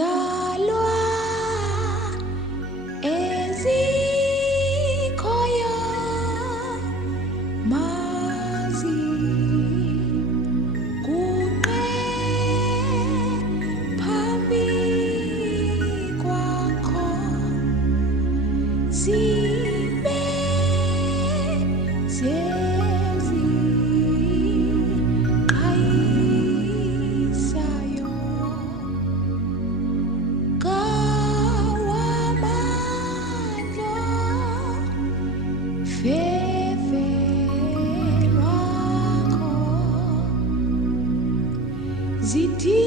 Zalwa ezikhoyo mazi kuqe phambi kwakho zibe zeziqhayisayo kawamandla feve lwakho zidibane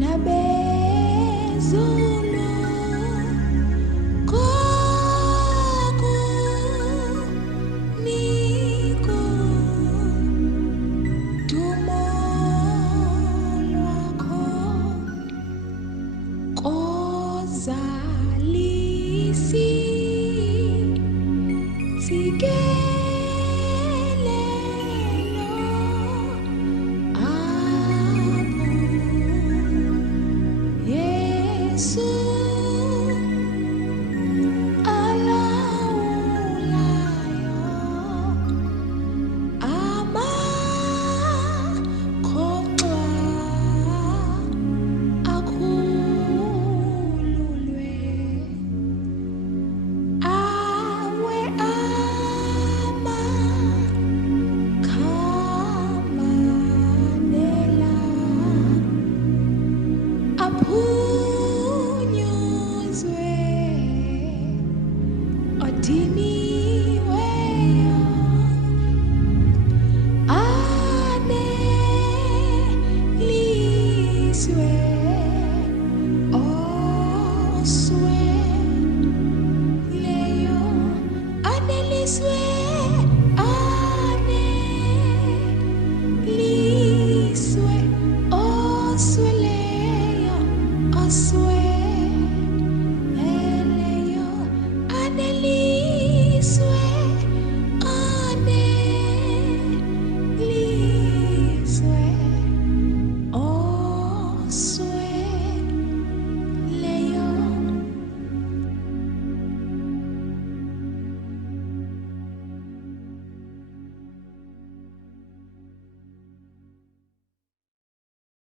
nabezulu kokunika dumo lwakho kozalisi tsikelelo apho Yesu alawulayo amakhoxwa akhululwe awe amakhamanela aphunyuzwe odiniweyo aneliswe osweleyo aneliswe